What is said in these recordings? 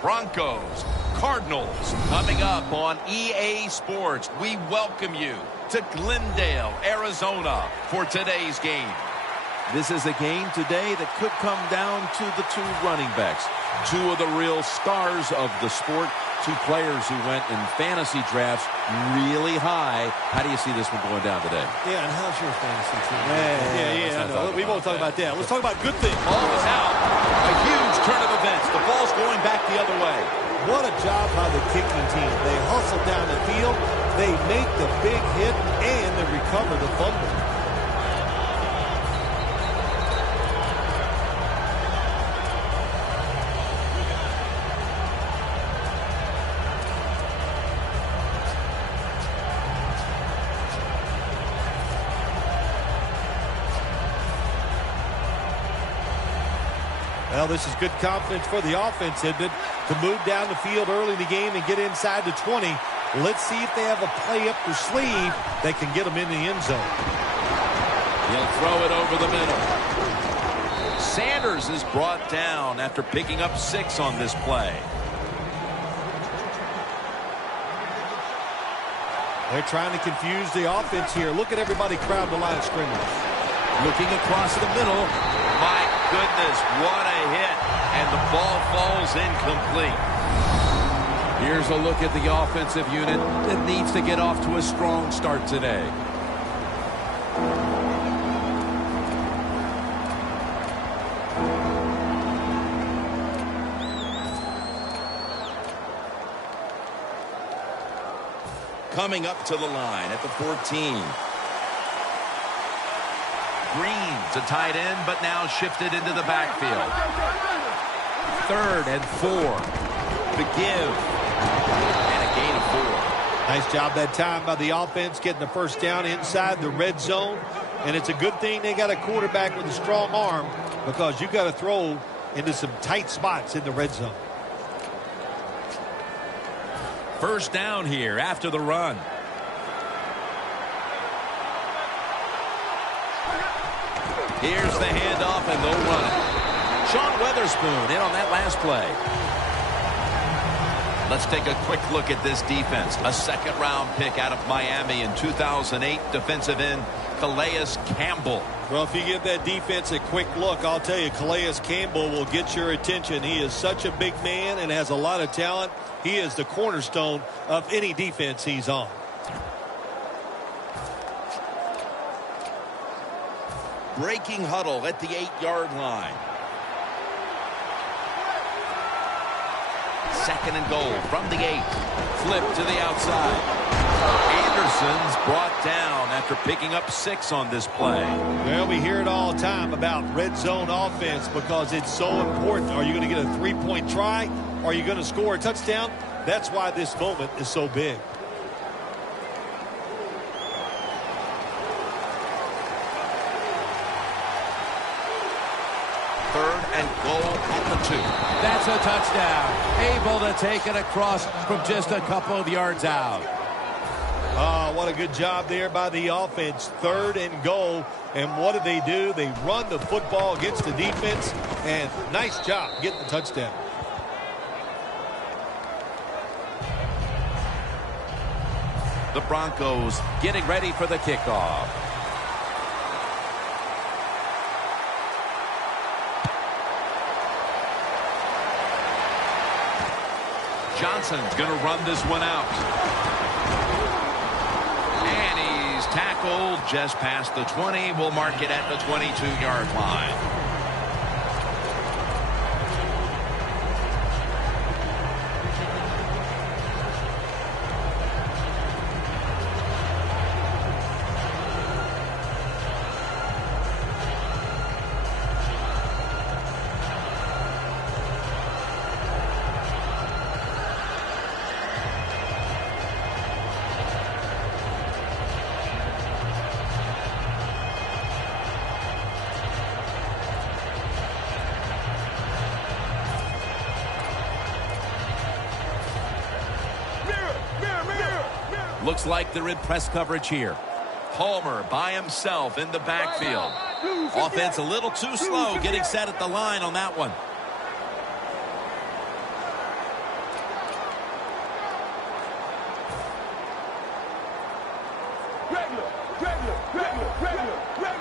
Broncos, Cardinals. Coming up on EA Sports, we welcome you to Glendale, Arizona for today's game. This is a game today that could come down to the two running backs. Two of the real stars of the sport. Two players who went in fantasy drafts really high. How do you see this one going down today? Yeah, and how's your fantasy team? Yeah, I know. We won't talk about that. Let's talk about good things. Ball is out. A huge turn of events. The ball's going back the other way. What a job by the kicking team. They hustle down the field. They make the big hit, and they recover the fumble. Well, this is good confidence for the offense, isn't it? To move down the field early in the game and get inside the 20. Let's see if they have a play up their sleeve that can get them in the end zone. He'll throw it over the middle. Sanders is brought down after picking up 6 on this play. They're trying to confuse the offense here. Look at everybody crowd the line of scrimmage. Looking across the middle. My goodness, what a hit. And the ball falls incomplete. Here's a look at the offensive unit that needs to get off to a strong start today. Coming up to the line at the 14. Green's a tight end, but now shifted into the backfield. 3rd and 4. The give. And a gain of 4. Nice job that time by the offense getting the first down inside the red zone. And it's a good thing they got a quarterback with a strong arm, because you got to throw into some tight spots in the red zone. First down here after the run. Here's the handoff, and they'll run it. Sean Weatherspoon in on that last play. Let's take a quick look at this defense. A second-round pick out of Miami in 2008, defensive end Calais Campbell. Well, if you give that defense a quick look, I'll tell you, Calais Campbell will get your attention. He is such a big man and has a lot of talent. He is the cornerstone of any defense he's on. Breaking huddle at the 8-yard line. 2nd and goal from the 8. Flip to the outside. Anderson's brought down after picking up 6 on this play. Well, we hear it all the time about red zone offense because it's so important. Are you going to get a 3-point try? Are you going to score a touchdown? That's why this moment is so big. And goal at the 2. That's a touchdown. Able to take it across from just a couple of yards out. What a good job there by the offense. 3rd and goal. And what do? They run the football against the defense. And nice job getting the touchdown. The Broncos getting ready for the kickoff. Johnson's going to run this one out. And he's tackled just past the 20. We'll mark it at the 22-yard line. Looks like they're in press coverage here. Palmer by himself in the backfield. Offense a little too slow getting set at the line on that one.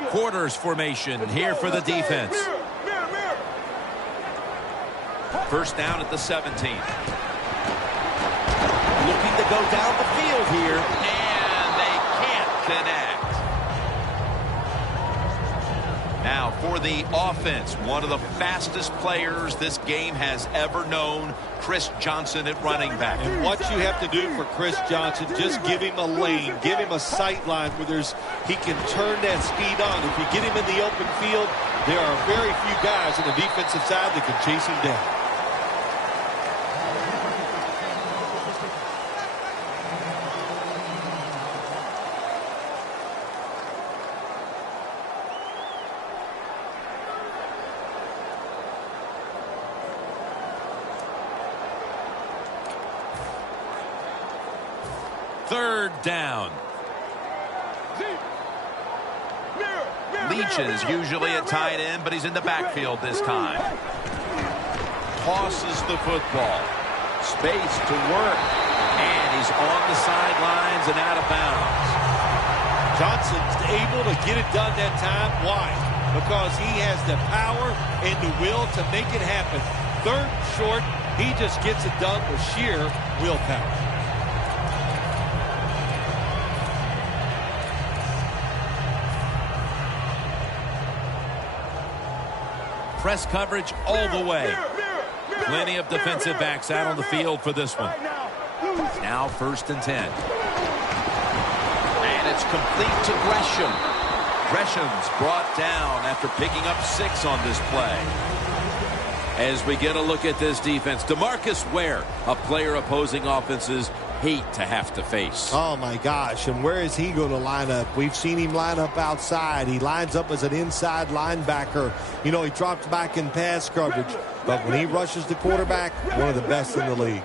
Quarters formation here for the defense. First down at the 17. Looking to go down the field here. And they can't connect. Now for the offense, one of the fastest players this game has ever known, Chris Johnson at running back. And what you have to do for Chris Johnson, just give him a lane, give him a sight line where he can turn that speed on. If you get him in the open field, there are very few guys on the defensive side that can chase him down. Third down. Leach is usually a tight end, but he's in the backfield this time. Tosses the football. Space to work. And he's on the sidelines and out of bounds. Johnson's able to get it done that time. Why? Because he has the power and the will to make it happen. Third and short, he just gets it done with sheer willpower. Press coverage all the way. Plenty of defensive backs out on the field for this one. Now first and 10. And it's complete to Gresham. Gresham's brought down after picking up 6 on this play. As we get a look at this defense, DeMarcus Ware, a player opposing offenses hate to have to face. Oh, my gosh. And where is he going to line up? We've seen him line up outside. He lines up as an inside linebacker. You know, he drops back in pass coverage. But when he rushes the quarterback, one of the best in the league.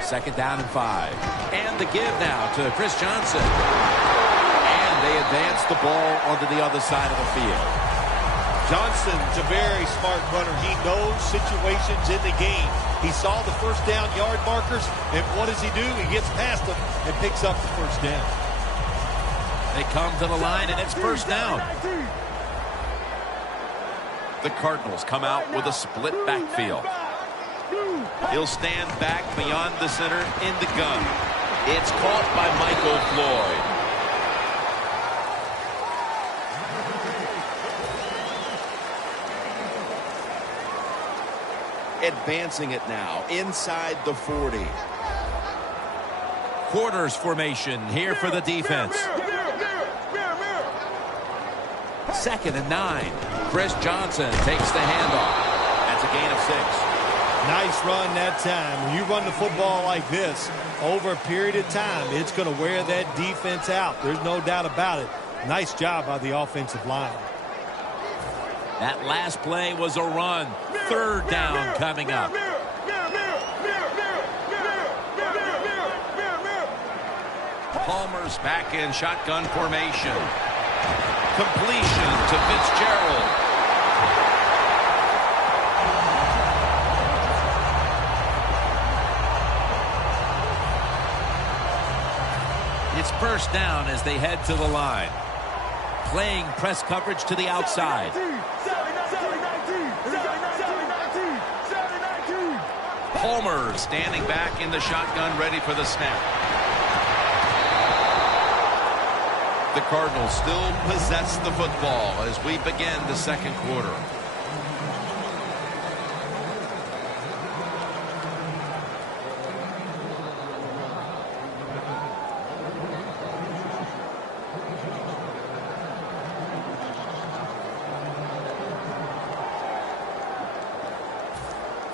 Second down and 5. And the give now to Chris Johnson. And they advance the ball onto the other side of the field. Johnson's a very smart runner. He knows situations in the game. He saw the first down yard markers, and what does he do? He gets past them and picks up the first down. They come to the line, and it's first down. The Cardinals come out with a split backfield. He'll stand back beyond the center in the gun. It's caught by Michael Floyd. Advancing it now inside the 40. Quarters formation here for the defense. Second and 9. Chris Johnson takes the handoff. That's a gain of 6. Nice run that time. When you run the football like this, over a period of time, it's going to wear that defense out. There's no doubt about it. Nice job by the offensive line. That last play was a run. Third down coming up. Palmer's back in shotgun formation. Completion to Fitzgerald. It's first down as they head to the line. Playing press coverage to the outside. Palmer standing back in the shotgun, ready for the snap. The Cardinals still possess the football as we begin the second quarter.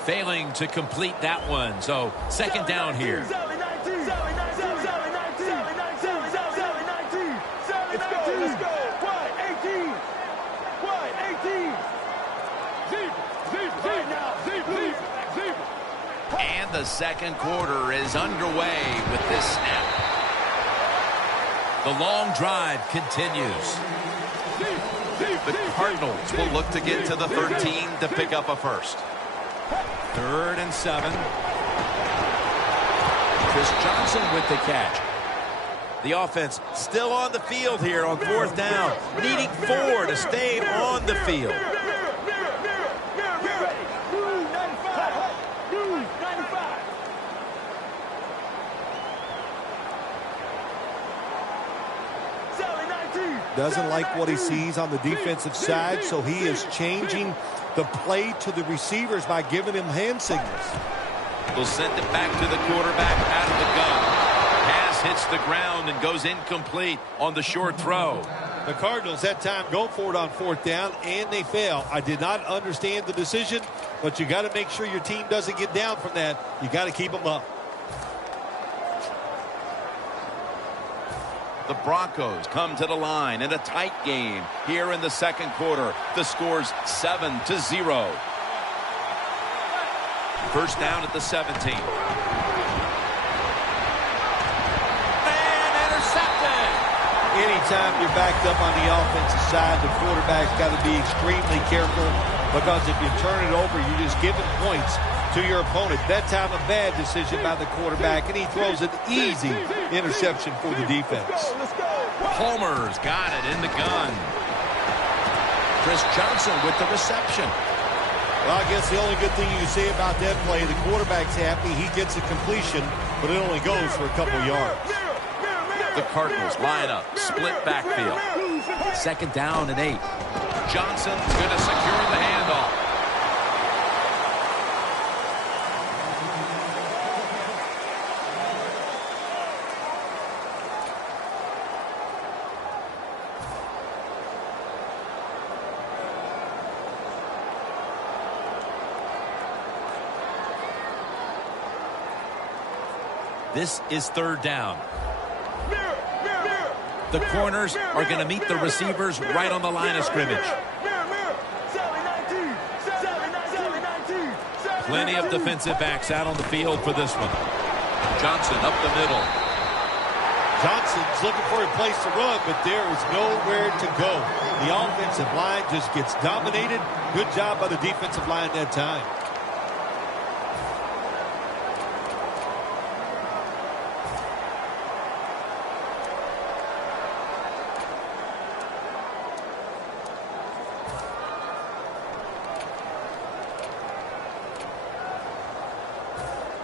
Failing to complete that one. So second down here. And the second quarter is underway with this snap. The long drive continues. The Cardinals will look to get to the 13 to pick up a first. Third and 7. Chris Johnson with the catch. The offense still on the field here on 4th down, needing 4 to stay on the field. Doesn't like what he sees on the defensive side, so he is changing the play to the receivers by giving him hand signals. They'll send it back to the quarterback out of the gun. Pass hits the ground and goes incomplete on the short throw. The Cardinals that time go for it on 4th down, and they fail. I did not understand the decision, but you got to make sure your team doesn't get down from that. You got to keep them up. The Broncos come to the line in a tight game here in the 2nd quarter. The score's 7-0. 1st down at the 17. And intercepted. Anytime you're backed up on the offensive side, the quarterback's got to be extremely careful, because if you turn it over, you're just giving points to your opponent. That time a bad decision by the quarterback, and he throws an easy interception for the defense. Palmer's got it in the gun. Chris Johnson with the reception. Well, I guess the only good thing you can say about that play, the quarterback's happy. He gets a completion, but it only goes for a couple yards. The Cardinals line up, split backfield. 2nd down and 8. Johnson's going to secure the handoff. This is 3rd down. The corners are going to meet the receivers right on the line of scrimmage. Plenty of defensive backs out on the field for this one. Johnson up the middle. Johnson's looking for a place to run, but there is nowhere to go. The offensive line just gets dominated. Good job by the defensive line that time.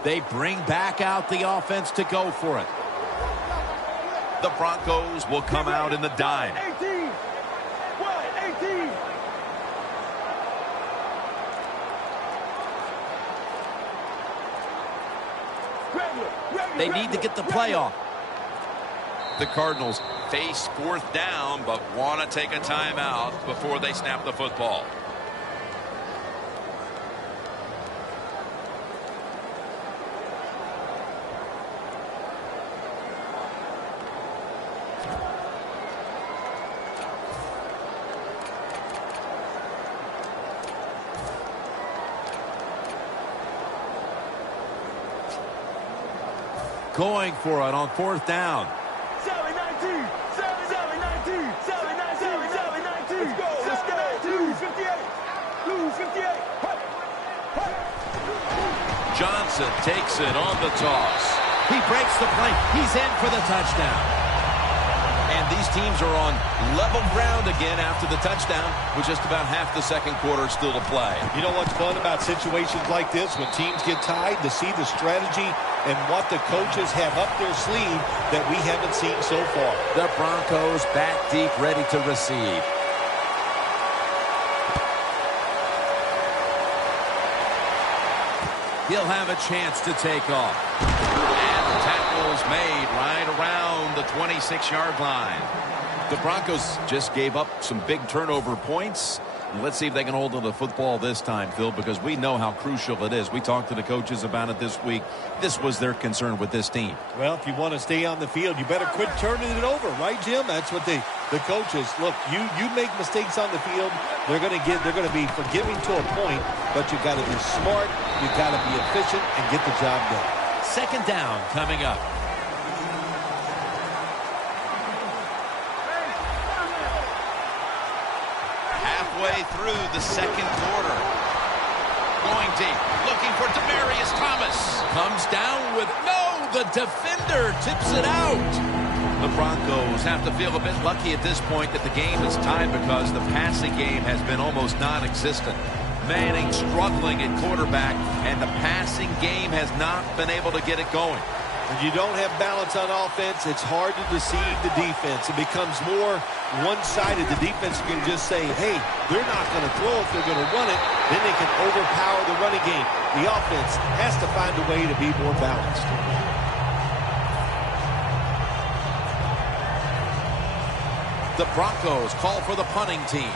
They bring back out the offense to go for it. The Broncos will come out in the dime. 18. They need to get the play off. The Cardinals face 4th down, but want to take a timeout before they snap the football. Going for it on 4th down. 7-19. Let's go. Lose 58. Johnson takes it on the toss. He breaks the play. He's in for the touchdown. And these teams are on level ground again after the touchdown, with just about half the 2nd quarter still to play. You know what's fun about situations like this, when teams get tied, to see the strategy and what the coaches have up their sleeve that we haven't seen so far. The Broncos back deep, ready to receive. He'll have a chance to take off. And the tackle's made right around the 26-yard line. The Broncos just gave up some big turnover points. Let's see if they can hold on to the football this time, Phil, because we know how crucial it is. We talked to the coaches about it this week. This was their concern with this team. Well, if you want to stay on the field, you better quit turning it over, right, Jim? That's what the coaches look. You make mistakes on the field, they're going to be forgiving to a point, but you got to be smart, you got to be efficient, and get the job done. 2nd down coming up. Halfway through the 2nd quarter. Going deep, looking for Demaryius Thomas. Comes down with, no, the defender tips it out. The Broncos have to feel a bit lucky at this point that the game is tied because the passing game has been almost non-existent. Manning struggling at quarterback, and the passing game has not been able to get it going. When you don't have balance on offense, it's hard to deceive the defense. It becomes more one-sided. The defense can just say, hey, they're not going to throw it, they're going to run it. Then they can overpower the running game. The offense has to find a way to be more balanced. The Broncos call for the punting team.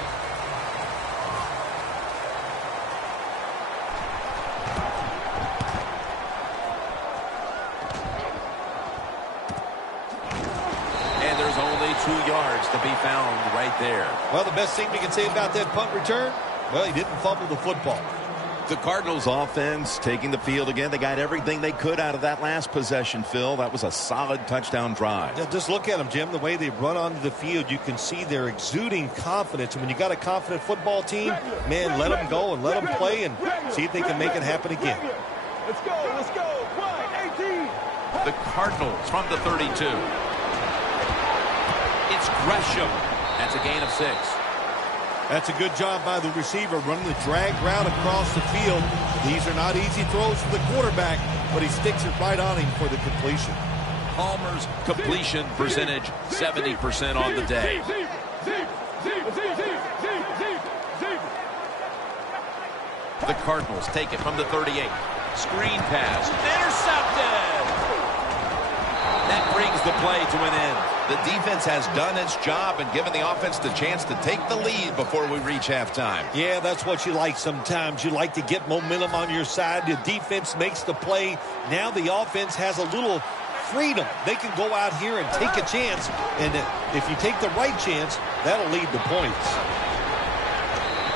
And there's only 2 yards to be found right there. Well, the best thing we can say about that punt return, well, he didn't fumble the football. The Cardinals offense taking the field again. They got everything they could out of that last possession, Phil. That was a solid touchdown drive. Yeah, just look at them, Jim. The way they run onto the field, you can see they're exuding confidence. And when you got a confident football team, man, let them go and let them play and see if they can make it happen again. Let's go, let's go. 18. The Cardinals from the 32. It's Gresham. That's a gain of 6. That's a good job by the receiver running the drag route across the field. These are not easy throws for the quarterback, but he sticks it right on him for the completion. Palmer's completion percentage 70% on the day. The Cardinals take it from the 38. Screen pass. Intercepted! That brings the play to an end. The defense has done its job and given the offense the chance to take the lead before we reach halftime. Yeah, that's what you like sometimes. You like to get momentum on your side. The defense makes the play. Now the offense has a little freedom. They can go out here and take a chance. And if you take the right chance, that'll lead to points.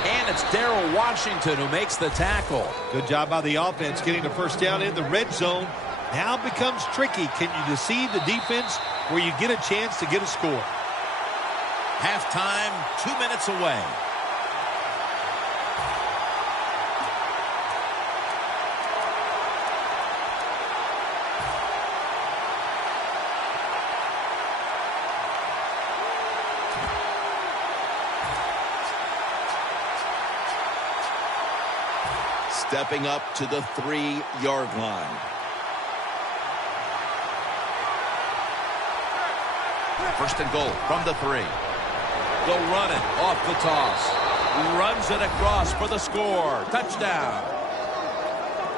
And it's Darrell Washington who makes the tackle. Good job by the offense getting the first down in the red zone. Now it becomes tricky. Can you deceive the defense where you get a chance to get a score? Halftime, 2 minutes away. Stepping up to the 3-yard line. First and goal from the 3. They'll run it off the toss. Runs it across for the score. Touchdown.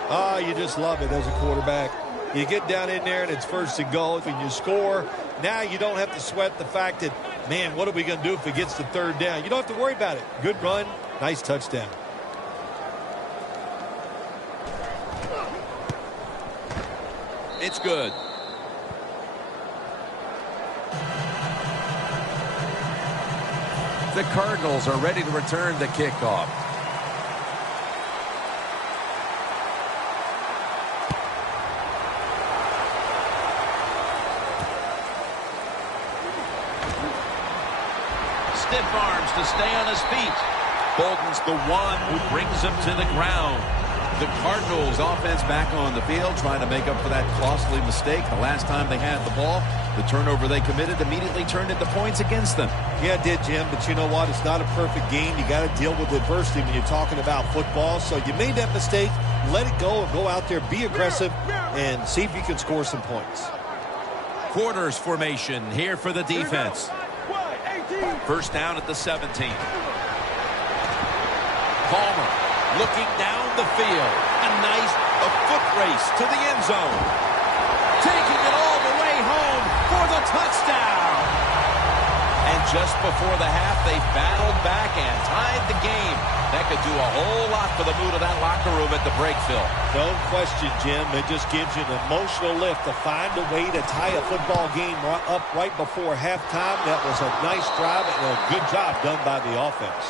Oh, you just love it as a quarterback. You get down in there and it's first and goal and you score. Now you don't have to sweat the fact that, man, what are we going to do if it gets to third down? You don't have to worry about it. Good run, nice touchdown. It's good. The Cardinals are ready to return the kickoff. Stiff arms to stay on his feet. Bolden's the one who brings him to the ground. The Cardinals offense back on the field trying to make up for that costly mistake. The last time they had the ball, the turnover they committed immediately turned into points against them. Yeah, it did, Jim, but you know what? It's not a perfect game. You got to deal with adversity when you're talking about football. So you made that mistake, let it go and go out there, be aggressive, and see if you can score some points. Quarters formation here for the defense. First down at the 17. Palmer looking down the field. A foot race to the end zone. Taking it all the way home for the touchdown. And just before the half, they battled back and tied the game. That could do a whole lot for the mood of that locker room at the break, Phil. No question, Jim. It just gives you an emotional lift to find a way to tie a football game up right before halftime. That was a nice drive and a good job done by the offense.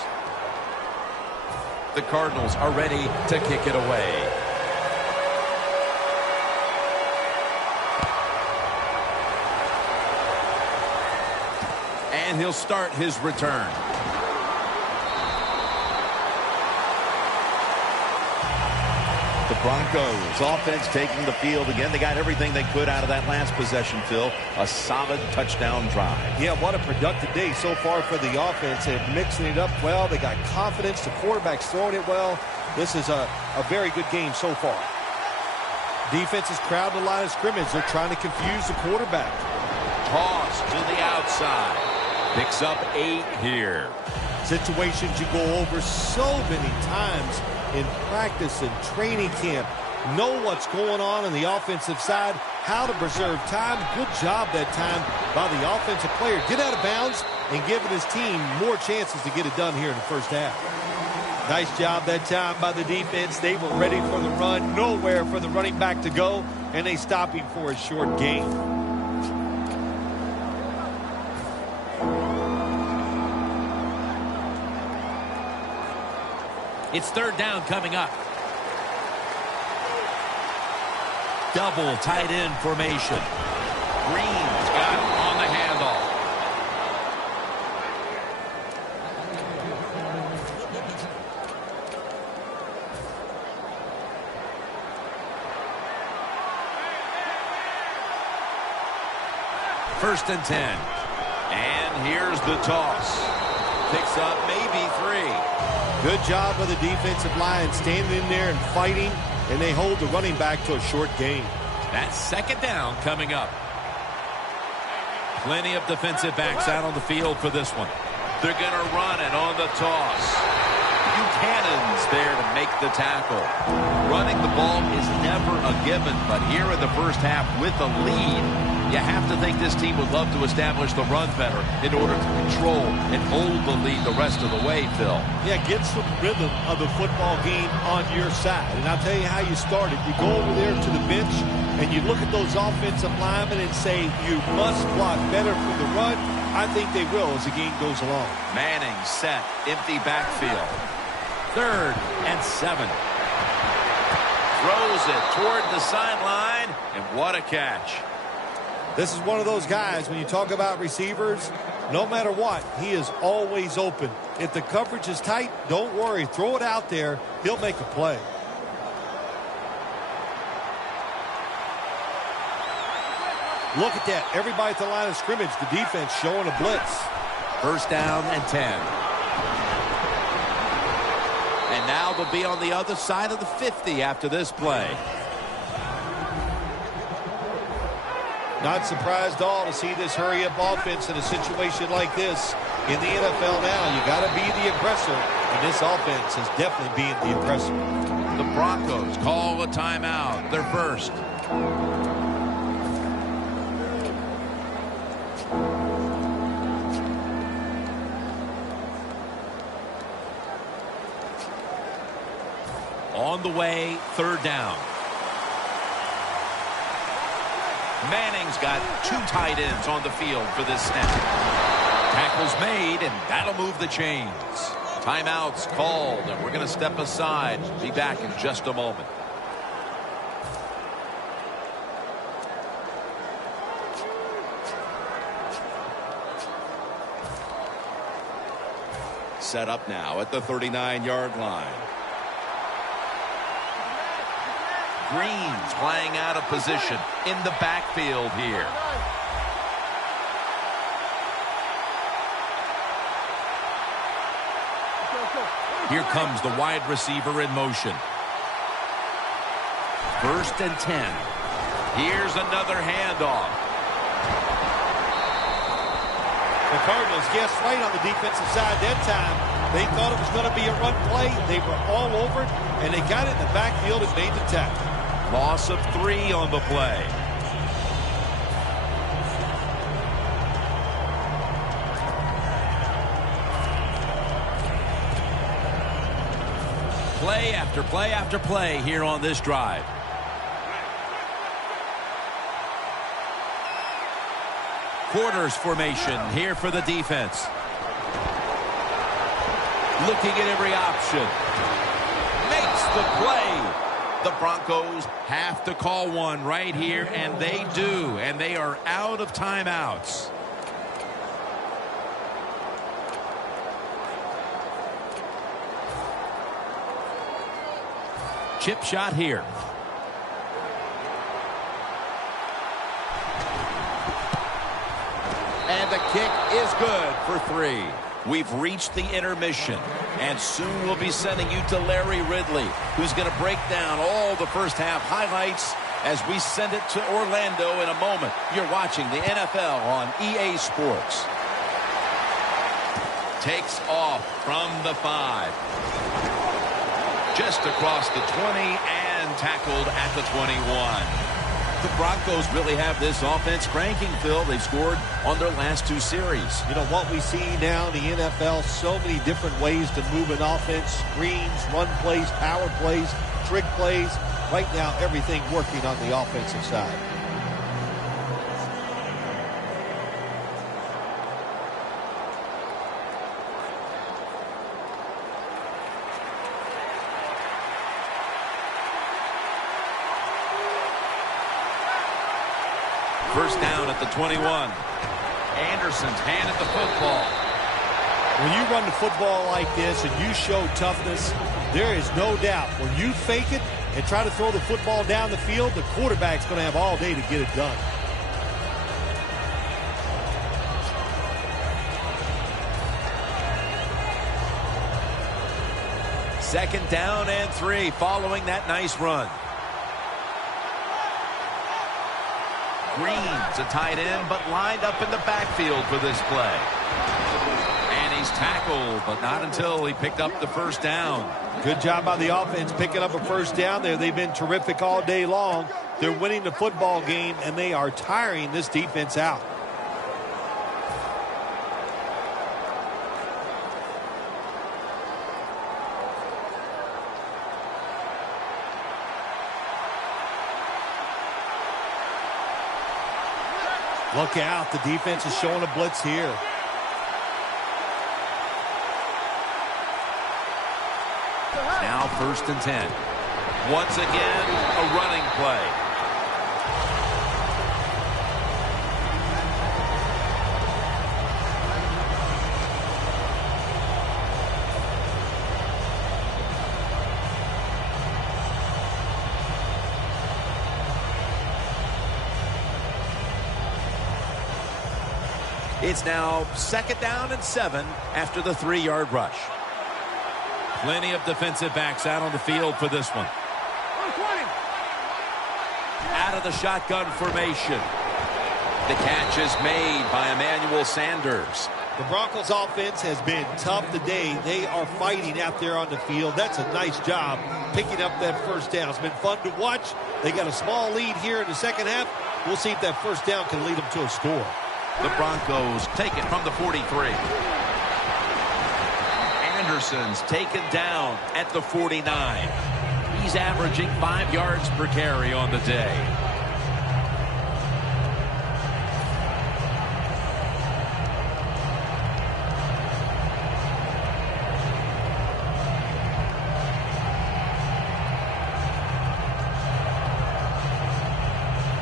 The Cardinals are ready to kick it away. And he'll start his return. The Broncos offense taking the field again. They got everything they could out of that last possession, Phil. A solid touchdown drive. Yeah, what a productive day so far for the offense. They're mixing it up well. They got confidence. The quarterback's throwing it well. This is a very good game so far. Defense is crowding the line of scrimmage. They're trying to confuse the quarterback. Toss to the outside. Picks up 8 here. Situations you go over so many times in practice and training camp. Know what's going on the offensive side, how to preserve time. Good job that time by the offensive player. Get out of bounds and giving his team more chances to get it done here in the first half. Nice job that time by the defense. They were ready for the run. Nowhere for the running back to go, and they stop him for a short gain. It's third down coming up. Double tight end formation. Green's got him on the handoff. First and 10. And here's the toss. Picks up maybe 3. Good job by the defensive line standing in there and fighting, and they hold the running back to a short gain. That's second down coming up. Plenty of defensive backs out on the field for this one. They're going to run it on the toss. Buchanan's there to make the tackle. Running the ball is never a given, but here in the first half with the lead, you have to think this team would love to establish the run better in order to control and hold the lead the rest of the way, Phil. Yeah, get some rhythm of the football game on your side. And I'll tell you how you start it. You go over there to the bench and you look at those offensive linemen and say, you must block better for the run. I think they will as the game goes along. Manning set, empty backfield. 3rd and 7. Throws it toward the sideline, and what a catch. This is one of those guys, when you talk about receivers, no matter what, he is always open. If the coverage is tight, don't worry. Throw it out there. He'll make a play. Look at that. Everybody at the line of scrimmage, the defense showing a blitz. First down and 10. And now they'll be on the other side of the 50 after this play. Not surprised at all to see this hurry-up offense in a situation like this in the NFL now. You got to be the aggressor, and this offense is definitely being the aggressor. The Broncos call a timeout. They're first. On the way, third down. Manning's got 2 tight ends on the field for this snap. Tackle's made, and that'll move the chains. Timeout's called, and we're going to step aside. Be back in just a moment. Set up now at the 39-yard line. Green's playing out of position in the backfield here. Here comes the wide receiver in motion. First and 10. Here's another handoff. The Cardinals guessed right on the defensive side that time. They thought it was going to be a run play. They were all over it, and they got it in the backfield and made the tackle. Loss of 3 on the play. Play after play after play here on this drive. Quarters formation here for the defense. Looking at every option. Makes the play. The Broncos have to call one right here, and they do. And they are out of timeouts. chip shot here. And the kick is good for 3. We've reached the intermission, and soon we'll be sending you to Larry Ridley, who's going to break down all the first half highlights as we send it to Orlando in a moment. You're watching the NFL on EA Sports. Takes off from the 5. Just across the 20 and tackled at the 21. The Broncos really have this offense cranking, Phil. They've scored on their last 2 series. You know what we see now in the NFL, so many different ways to move an offense. Screens, run plays, power plays, trick plays. Right now, everything working on the offensive side. First down at the 21. Anderson's handed the football. When you run the football like this and you show toughness, there is no doubt when you fake it and try to throw the football down the field, the quarterback's going to have all day to get it done. Second down and 3 following that nice run. Green's a tight end, but lined up in the backfield for this play. And he's tackled, but not until he picked up the first down. Good job by the offense picking up a first down there. They've been terrific all day long. They're winning the football game, and they are tiring this defense out. Look out. The defense is showing a blitz here. Now 1st and 10. Once again, a running play. It's now 2nd down and 7 after the 3-yard rush. Plenty of defensive backs out on the field for this one. Out of the shotgun formation. The catch is made by Emmanuel Sanders. The Broncos offense has been tough today. They are fighting out there on the field. That's a nice job picking up that first down. It's been fun to watch. They got a small lead here in the second half. We'll see if that first down can lead them to a score. The Broncos take it from the 43. Anderson's taken down at the 49. He's averaging 5 yards per carry on the day.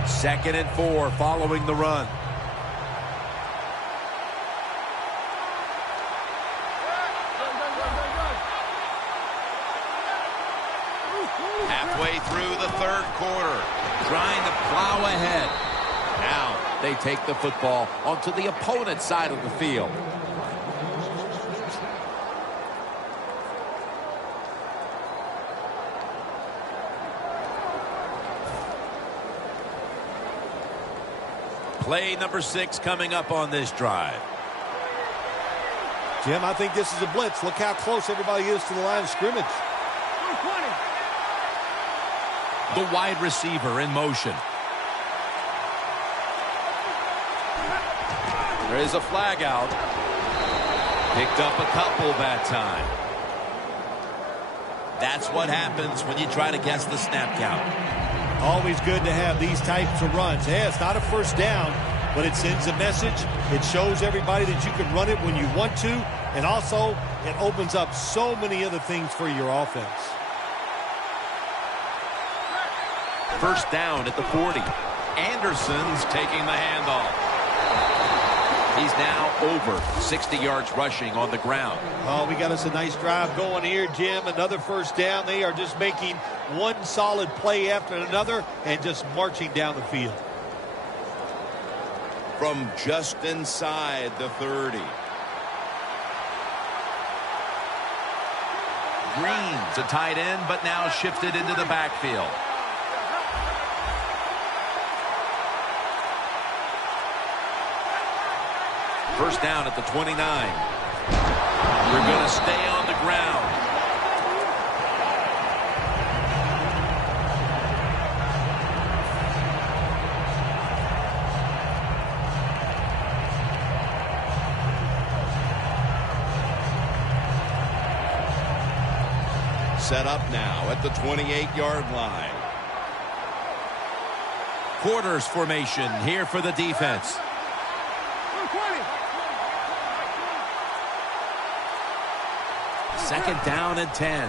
Second and 4 following the run. Halfway through the 3rd quarter, trying to plow ahead. Now they take the football onto the opponent's side of the field. Play number 6 coming up on this drive. Jim, I think this is a blitz. Look how close everybody is to the line of scrimmage. The wide receiver in motion. There is a flag out. Picked up a couple that time. That's what happens when you try to guess the snap count. Always good to have these types of runs. Yeah, it's not a first down, but it sends a message. It shows everybody that you can run it when you want to, and also it opens up so many other things for your offense. First down at the 40. Anderson's taking the handoff. He's now over 60 yards rushing on the ground. Oh, we got us a nice drive going here, Jim. Another first down. They are just making one solid play after another and just marching down the field. From just inside the 30. Green's a tight end, but now shifted into the backfield. First down at the 29. We're going to stay on the ground. Set up now at the 28-yard line. Quarters formation here for the defense. Second down and 10.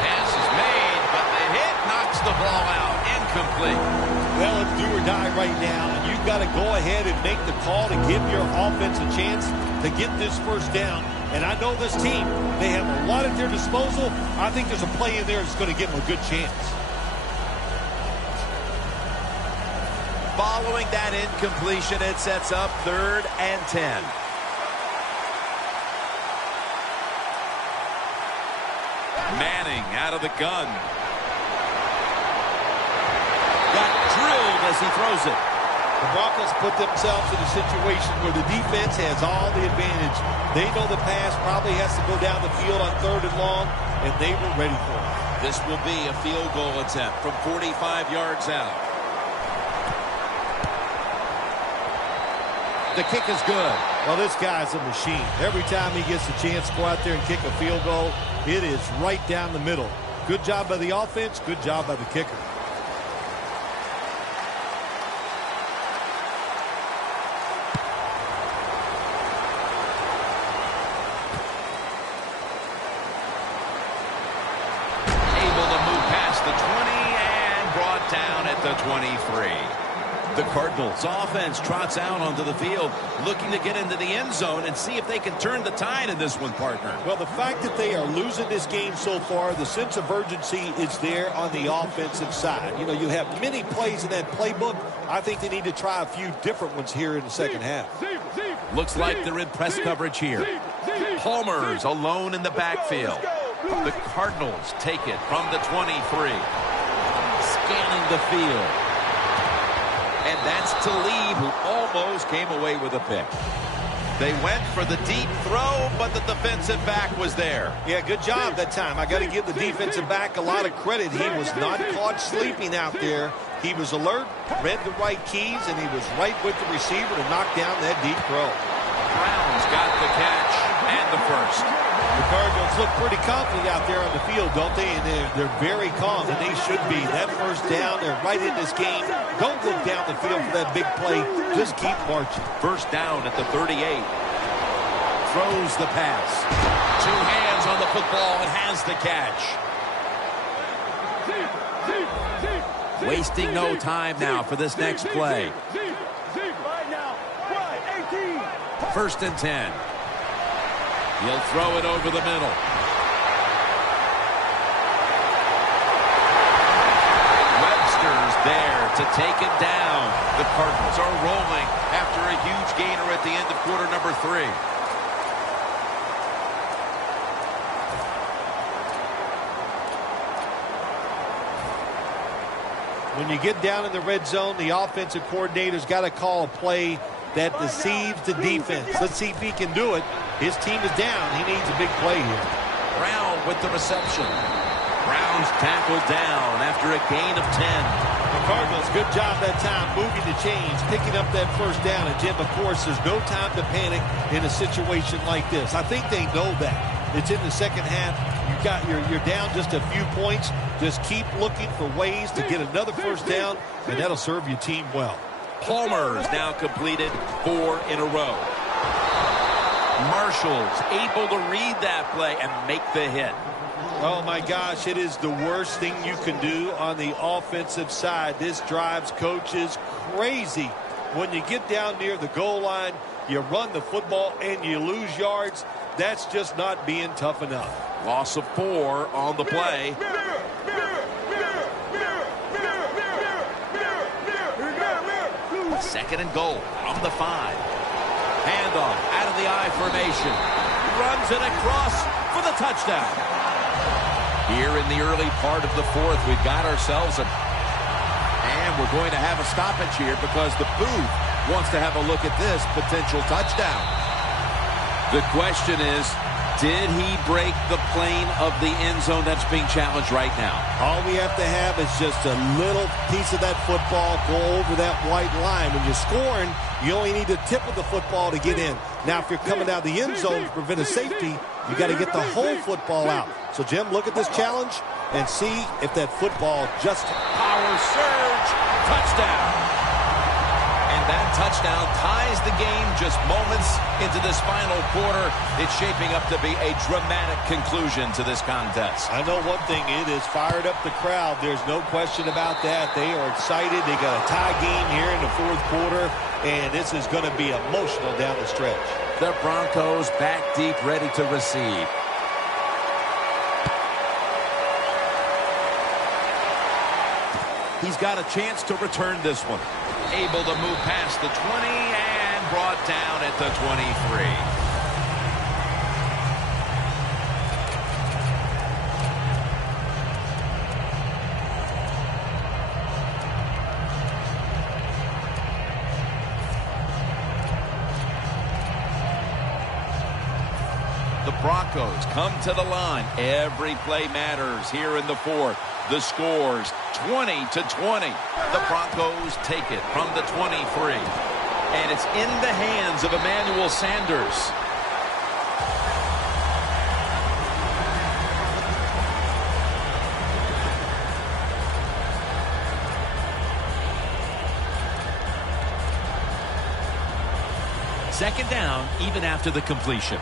Pass is made, but the hit knocks the ball out. Incomplete. Well, it's do or die right now, and you've got to go ahead and make the call to give your offense a chance to get this first down. And I know this team, they have a lot at their disposal. I think there's a play in there that's going to give them a good chance. Following that incompletion, it sets up 3rd and 10. Manning out of the gun. Got drilled as he throws it. The Broncos put themselves in a situation where the defense has all the advantage. They know the pass probably has to go down the field on 3rd and long, and they were ready for it. This will be a field goal attempt from 45 yards out. The kick is good. Well, this guy's a machine. Every time he gets a chance to go out there and kick a field goal, it is right down the middle. Good job by the offense, good job by the kicker. Able to move past the 20 and brought down at the 23. The Cardinals offense trots out onto the field, looking to get into the end zone and see if they can turn the tide in this one, partner. Well, the fact that they are losing this game so far, the sense of urgency is there on the offensive side. You know, you have many plays in that playbook. I think they need to try a few different ones here in the second half. Looks like they're in press coverage here. Palmer's alone in the backfield. The Cardinals take it from the 23. Scanning the field. And that's Talib, who almost came away with a pick. They went for the deep throw, but the defensive back was there. Yeah, good job that time. I got to give the defensive back a lot of credit. He was not caught sleeping out there. He was alert, read the right keys, and he was right with the receiver to knock down that deep throw. Brown's got the catch and the first. The Cardinals look pretty confident out there on the field, don't they? And they're very calm, and they should be. That first down, they're right in this game. Don't look down the field for that big play. Just keep marching. First down at the 38. Throws the pass. 2 hands on the football and has the catch. Wasting no time now for this next play. First and 10. He'll throw it over the middle. Webster's there to take it down. The Cardinals are rolling after a huge gainer at the end of quarter number 3. When you get down in the red zone, the offensive coordinator's got to call a play that deceives the defense. Let's see if he can do it. His team is down. He needs a big play here. Brown with the reception. Brown's tackled down after a gain of 10. The Cardinals, good job that time moving the chains, picking up that first down. And, Jim, of course, there's no time to panic in a situation like this. I think they know that. It's in the second half. You're down just a few points. Just keep looking for ways to get another first down, and that'll serve your team well. Palmer's now completed 4 in a row. Marshall's able to read that play and make the hit. Oh, my gosh, it is the worst thing you can do on the offensive side. This drives coaches crazy. when you get down near the goal line, you run the football and you lose yards. That's just not being tough enough. Loss of 4 on the play. Second and goal from the 5. Handoff out of the I formation. Runs it across for the touchdown. Here in the early part of the 4th, we've got ourselves and we're going to have a stoppage here because the booth wants to have a look at this potential touchdown. The question is, did he break the plane of the end zone that's being challenged right now? All we have to have is just a little piece of that football go over that white line. When you're scoring, you only need the tip of the football to get in. Now, if you're coming out of the end zone to prevent a safety, you got to get the whole football out. So, Jim, look at this challenge and see if that football just power surge, touchdown. And that touchdown ties the game just moments into this final quarter. It's shaping up to be a dramatic conclusion to this contest. I know one thing, it has fired up the crowd. There's no question about that. They are excited. They got a tie game here in the 4th quarter, and this is going to be emotional down the stretch. The Broncos back deep, ready to receive. He's got a chance to return this one. Able to move past the 20 and brought down at the 23. The Broncos come to the line. Every play matters here in the 4th. The scores 20-20. The Broncos take it from the 23. And it's in the hands of Emmanuel Sanders. Second down, even after the completion.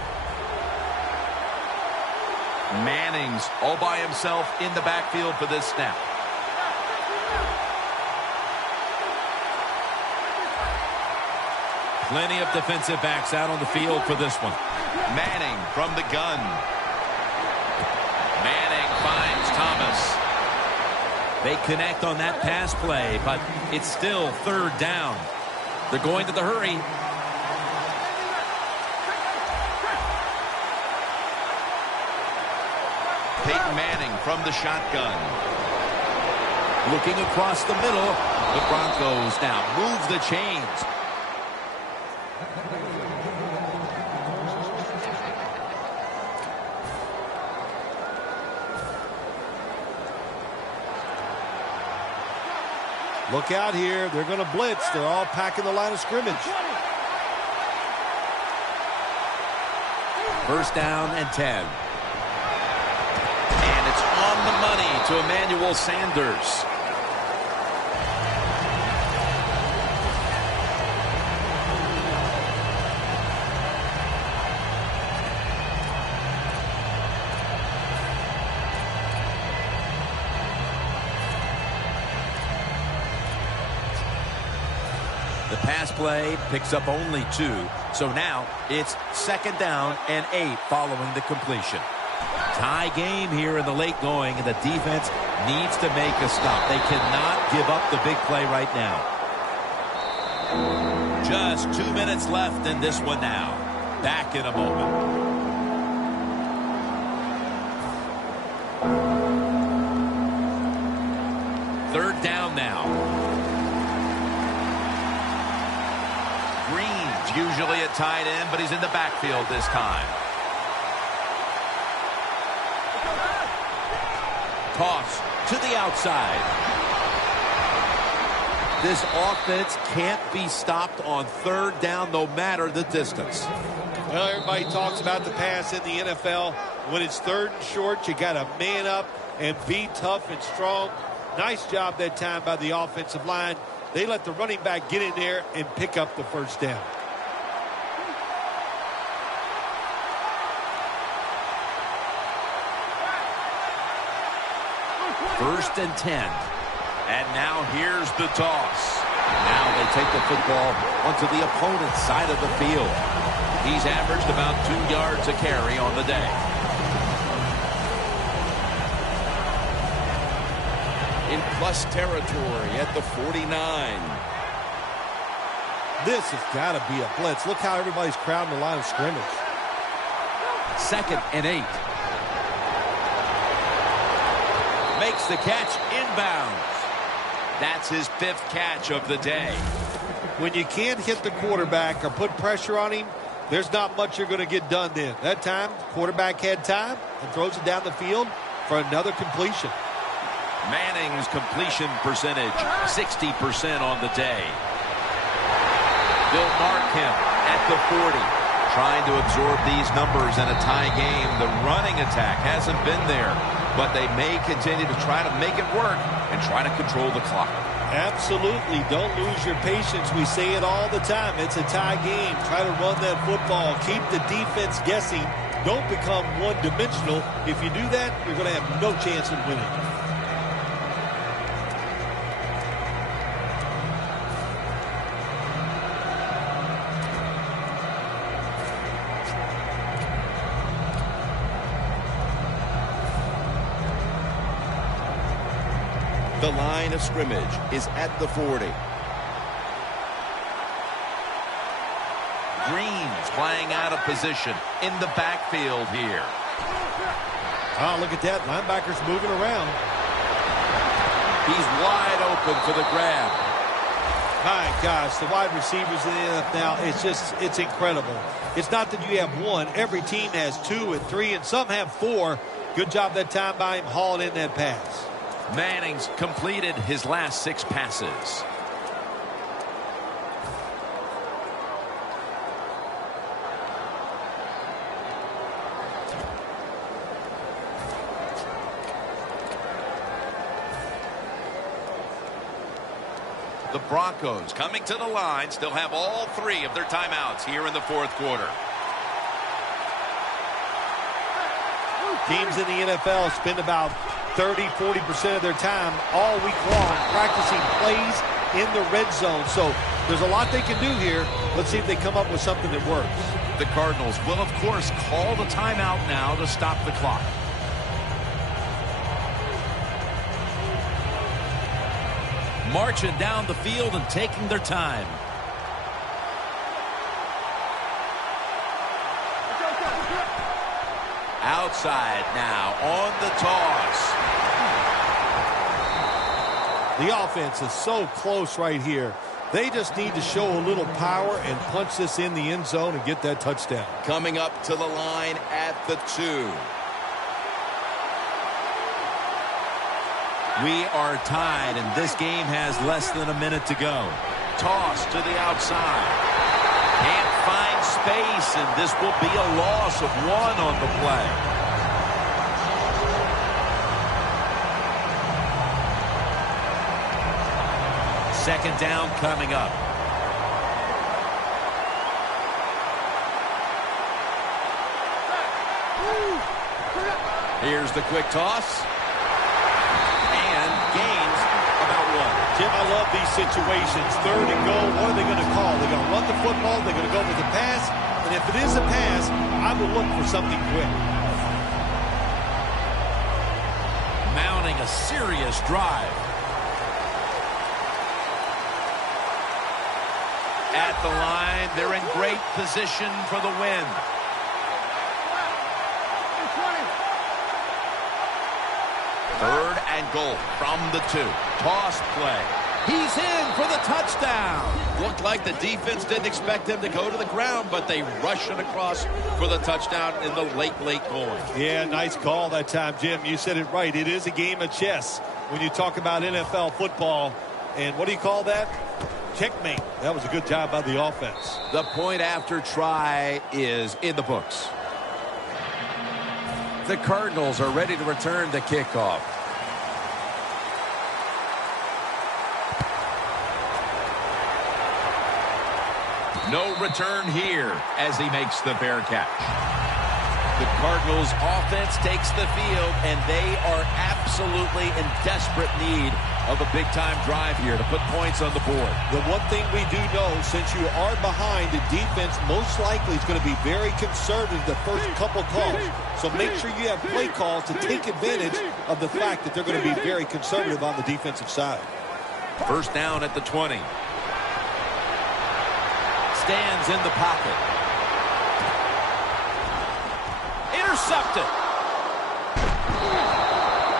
Manning's all by himself in the backfield for this snap. Plenty of defensive backs out on the field for this one. Manning from the gun. Manning finds Thomas. They connect on that pass play, but it's still 3rd down. They're going to the hurry. Peyton Manning from the shotgun. Looking across the middle. The Broncos now move the chains. look out here. They're going to blitz. They're all packing the line of scrimmage. First down and 10. And it's on the money to Emmanuel Sanders. The pass play picks up only 2. So now it's 2nd down and 8 following the completion. Tie game here in the late going, and the defense needs to make a stop. They cannot give up the big play right now. Just 2 minutes left in this one now. Back in a moment. Third down now. Green's usually at tight end, but he's in the backfield this time. Toss to the outside. This offense can't be stopped on 3rd down no matter the distance. Well, everybody talks about the pass in the NFL. When it's 3rd and short, you got to man up and be tough and strong. Nice job that time by the offensive line. They let the running back get in there and pick up the first down. First and 10. And now here's the toss. Now they take the football onto the opponent's side of the field. He's averaged about 2 yards a carry on the day. In plus territory at the 49. This has got to be a blitz. Look how everybody's crowding the line of scrimmage. 2nd and 8. Makes the catch inbounds. That's his 5th catch of the day. When you can't hit the quarterback or put pressure on him, there's not much you're going to get done then. That time, quarterback had time and throws it down the field for another completion. Manning's completion percentage, 60% on the day. They'll mark him at the 40. Trying to absorb these numbers in a tie game. The running attack hasn't been there, but they may continue to try to make it work and try to control the clock. Absolutely. Don't lose your patience. We say it all the time. It's a tie game. Try to run that football. Keep the defense guessing. Don't become one-dimensional. If you do that, you're going to have no chance of winning. The line of scrimmage is at the 40. Green's playing out of position in the backfield here. Oh, look at that. Linebacker's moving around. He's wide open for the grab. My gosh, the wide receivers in the NFL now, it's incredible. It's not that you have one. Every team has 2 and 3, and some have 4. Good job that time by him hauling in that pass. Manning's completed his last 6 passes. The Broncos coming to the line still have all 3 of their timeouts here in the 4th quarter. Teams in the NFL spend about 30-40% of their time all week long practicing plays in the red zone. So there's a lot they can do here. Let's see if they come up with something that works. The Cardinals will, of course, call the timeout now to stop the clock. Marching down the field and taking their time. Outside now on the toss. The offense is so close right here. They just need to show a little power and punch this in the end zone and get that touchdown. Coming up to the line at the 2. We are tied, and this game has less than a minute to go. Toss to the outside. Can't find space, and this will be a loss of 1 on the play. Second down coming up. Here's the quick toss. And gains about 1. Jim, I love these situations. 3rd and goal. What are they going to call? They're going to run the football. They're going to go with the pass. And if it is a pass, I will look for something quick. Mounting a serious drive. At the line, they're in great position for the win. Third and goal from the 2. Toss play. He's in for the touchdown. Looked like the defense didn't expect him to go to the ground, but they rush it across for the touchdown in the late going. Yeah, nice call that time, Jim. You said it right. It is a game of chess when you talk about NFL football. And what do you call that? Checkmate. That was a good job by the offense. The point after try is in the books. The Cardinals are ready to return the kickoff. No return here as he makes the fair catch. The Cardinals offense takes the field, and they are absolutely in desperate need of a big-time drive here to put points on the board. The one thing we do know, since you are behind, the defense most likely is going to be very conservative the first couple calls. So make sure you have play calls to take advantage of the fact that they're going to be very conservative on the defensive side. First down at the 20. Stands in the pocket. Intercepted.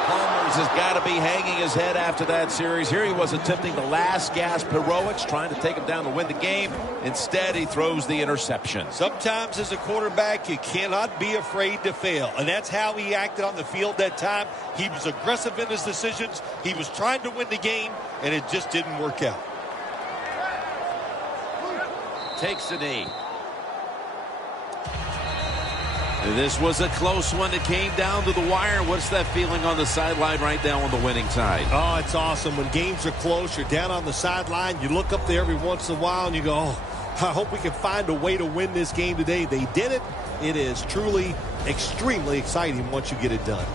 Palmer's has got to be hanging his head after that series. Here he was attempting the last gasp heroics, trying to take him down to win the game. Instead, he throws the interception. Sometimes as a quarterback, you cannot be afraid to fail. And that's how he acted on the field that time. He was aggressive in his decisions. He was trying to win the game, and it just didn't work out. Takes a knee. This was a close one. It came down to the wire. What's that feeling on the sideline right now on the winning side? Oh, it's awesome. When games are close, you're down on the sideline. You look up there every once in a while and you go, oh, I hope we can find a way to win this game today. They did it. It is truly extremely exciting once you get it done.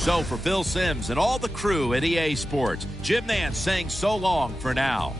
So for Phil Simms and all the crew at EA Sports, Jim Nance saying so long for now.